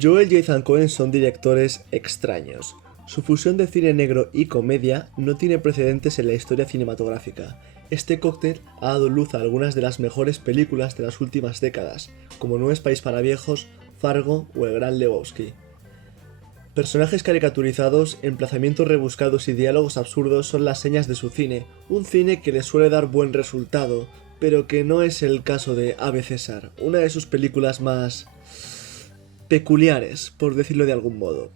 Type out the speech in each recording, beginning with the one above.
Joel y Ethan Coen son directores extraños. Su fusión de cine negro y comedia no tiene precedentes en la historia cinematográfica. Este cóctel ha dado luz a algunas de las mejores películas de las últimas décadas, como No es país para viejos, Fargo o El Gran Lebowski. Personajes caricaturizados, emplazamientos rebuscados y diálogos absurdos son las señas de su cine, un cine que le suele dar buen resultado, pero que no es el caso de Ave César, una de sus películas más peculiares, por decirlo de algún modo.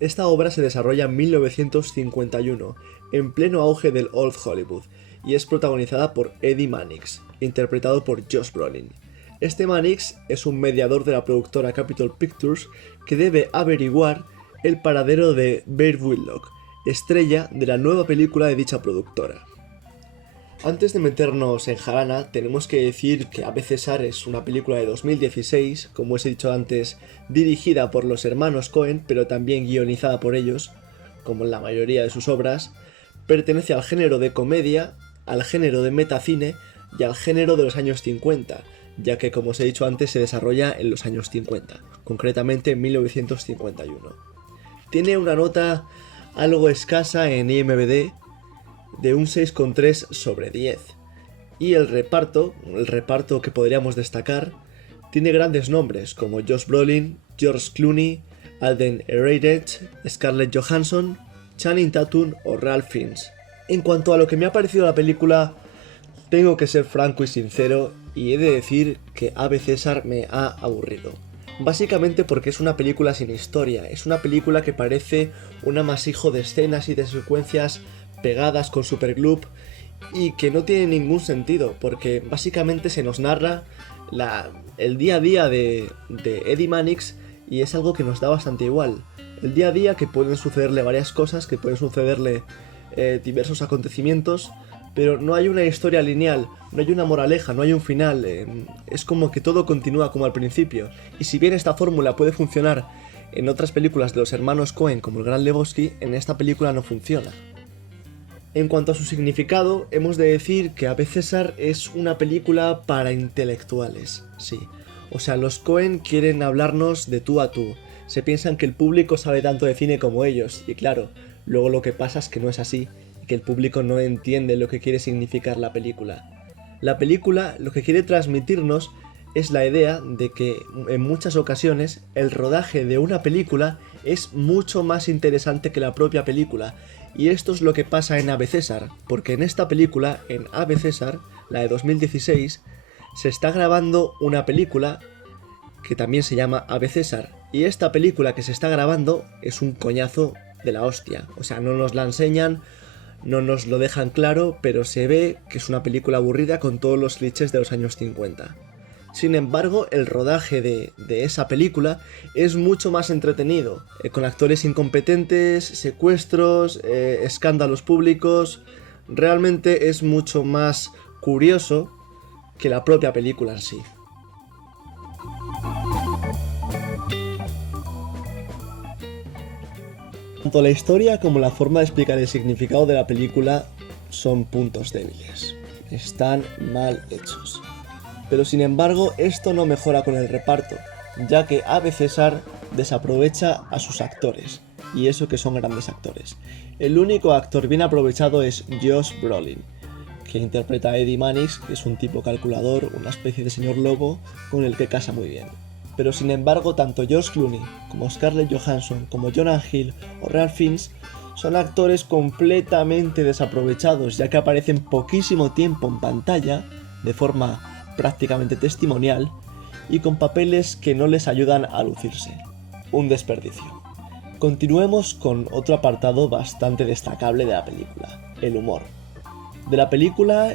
Esta obra se desarrolla en 1951, en pleno auge del Old Hollywood, y es protagonizada por Eddie Mannix, interpretado por Josh Brolin. Este Mannix es un mediador de la productora Capitol Pictures que debe averiguar el paradero de Bear Whitlock, estrella de la nueva película de dicha productora. Antes de meternos en jarana, tenemos que decir que Ave César es una película de 2016, como os he dicho antes, dirigida por los hermanos Coen, pero también guionizada por ellos, como en la mayoría de sus obras. Pertenece al género de comedia, al género de metacine y al género de los años 50, ya que, como os he dicho antes, se desarrolla en los años 50, concretamente en 1951. Tiene una nota algo escasa en IMDb, de un 6,3 sobre 10. Y el reparto que podríamos destacar, tiene grandes nombres como Josh Brolin, George Clooney, Alden Ehrenreich, Scarlett Johansson, Channing Tatum o Ralph Fiennes. En cuanto a lo que me ha parecido la película, tengo que ser franco y sincero y he de decir que Ave César me ha aburrido. Básicamente porque es una película sin historia, es una película que parece un amasijo de escenas y de secuencias pegadas con superglue y que no tiene ningún sentido, porque básicamente se nos narra el día a día de Eddie Mannix y es algo que nos da bastante igual. El día a día, que pueden sucederle varias cosas, que pueden sucederle diversos acontecimientos, pero no hay una historia lineal, no hay una moraleja, no hay un final, es como que todo continúa como al principio. Y si bien esta fórmula puede funcionar en otras películas de los hermanos Coen como El Gran Lebowski, en esta película no funciona. En cuanto a su significado, hemos de decir que Ave César es una película para intelectuales, sí. O sea, los Coen quieren hablarnos de tú a tú. Se piensan que el público sabe tanto de cine como ellos, y claro, luego lo que pasa es que no es así, y que el público no entiende lo que quiere significar la película. La película lo que quiere transmitirnos es la idea de que en muchas ocasiones el rodaje de una película es mucho más interesante que la propia película. Y esto es lo que pasa en Ave César, porque en esta película, en Ave César, la de 2016, se está grabando una película que también se llama Ave César. Y esta película que se está grabando es un coñazo de la hostia. O sea, no nos la enseñan, no nos lo dejan claro, pero se ve que es una película aburrida con todos los clichés de los años 50. Sin embargo, el rodaje de esa película es mucho más entretenido, con actores incompetentes, secuestros, escándalos públicos. Realmente es mucho más curioso que la propia película en sí. Tanto la historia como la forma de explicar el significado de la película son puntos débiles. Están mal hechos. Pero sin embargo, esto no mejora con el reparto, ya que Ave César desaprovecha a sus actores, y eso que son grandes actores. El único actor bien aprovechado es Josh Brolin, que interpreta a Eddie Mannix, que es un tipo calculador, una especie de señor lobo, con el que casa muy bien. Pero sin embargo, tanto George Clooney, como Scarlett Johansson, como Jonah Hill o Ralph Fiennes son actores completamente desaprovechados, ya que aparecen poquísimo tiempo en pantalla, de forma prácticamente testimonial, y con papeles que no les ayudan a lucirse. Un desperdicio. Continuemos con otro apartado bastante destacable de la película, el humor. De la película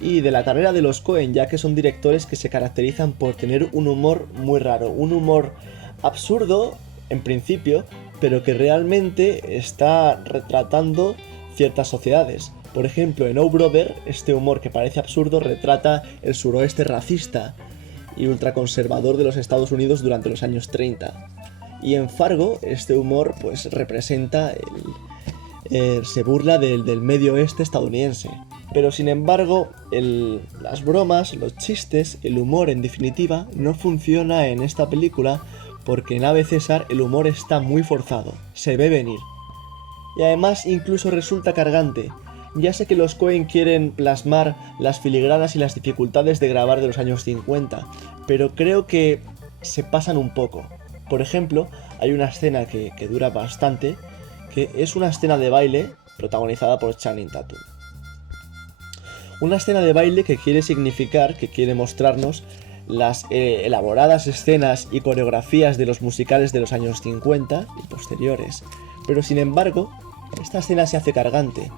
y de la carrera de los Coen, ya que son directores que se caracterizan por tener un humor muy raro, un humor absurdo en principio, pero que realmente está retratando ciertas sociedades. Por ejemplo, en Oh Brother, este humor que parece absurdo retrata el suroeste racista y ultraconservador de los Estados Unidos durante los años 30. Y en Fargo este humor pues representa se burla del medio oeste estadounidense. Pero sin embargo, las bromas, los chistes, el humor en definitiva, no funciona en esta película porque en Ave César el humor está muy forzado, se ve venir. Y además incluso resulta cargante. Ya sé que los Coen quieren plasmar las filigranas y las dificultades de grabar de los años 50, pero creo que se pasan un poco. Por ejemplo, hay una escena que dura bastante, que es una escena de baile protagonizada por Channing Tatum. Una escena de baile que quiere significar, que quiere mostrarnos las elaboradas escenas y coreografías de los musicales de los años 50 y posteriores. Pero sin embargo, esta escena se hace cargante.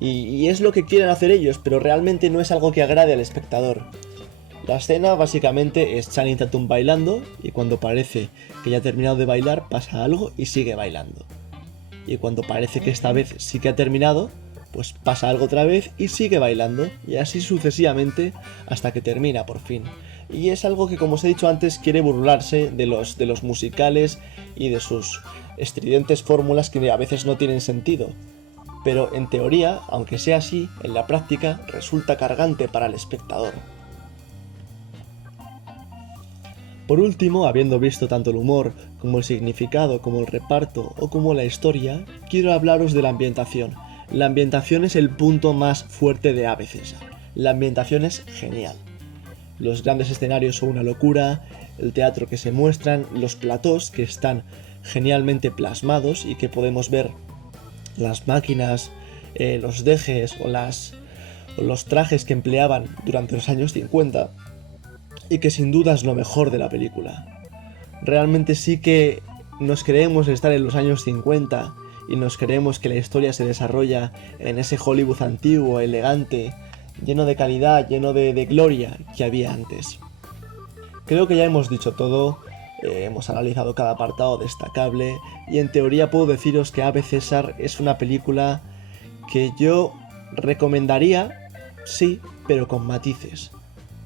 Y es lo que quieren hacer ellos, pero realmente no es algo que agrade al espectador. La escena básicamente es Channing Tatum bailando y cuando parece que ya ha terminado de bailar pasa algo y sigue bailando. Y cuando parece que esta vez sí que ha terminado, pues pasa algo otra vez y sigue bailando, y así sucesivamente hasta que termina por fin. Y es algo que, como os he dicho antes, quiere burlarse de los musicales y de sus estridentes fórmulas que a veces no tienen sentido. Pero en teoría, aunque sea así, en la práctica resulta cargante para el espectador. Por último, habiendo visto tanto el humor, como el significado, como el reparto o como la historia, quiero hablaros de la ambientación. La ambientación es el punto más fuerte de Ave César. La ambientación es genial. Los grandes escenarios son una locura, el teatro que se muestran, los platós que están genialmente plasmados y que podemos ver las máquinas, los dejes o los trajes que empleaban durante los años 50 y que sin duda es lo mejor de la película. Realmente sí que nos creemos estar en los años 50 y nos creemos que la historia se desarrolla en ese Hollywood antiguo, elegante, lleno de calidad, lleno de gloria que había antes. Creo que ya hemos dicho todo, hemos analizado cada apartado destacable y en teoría puedo deciros que Ave César es una película que yo recomendaría, sí, pero con matices.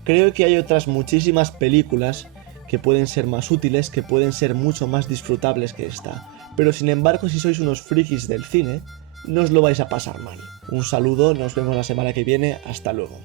Creo que hay otras muchísimas películas que pueden ser más útiles, que pueden ser mucho más disfrutables que esta. Pero sin embargo, si sois unos frikis del cine, no os lo vais a pasar mal. Un saludo, nos vemos la semana que viene, hasta luego.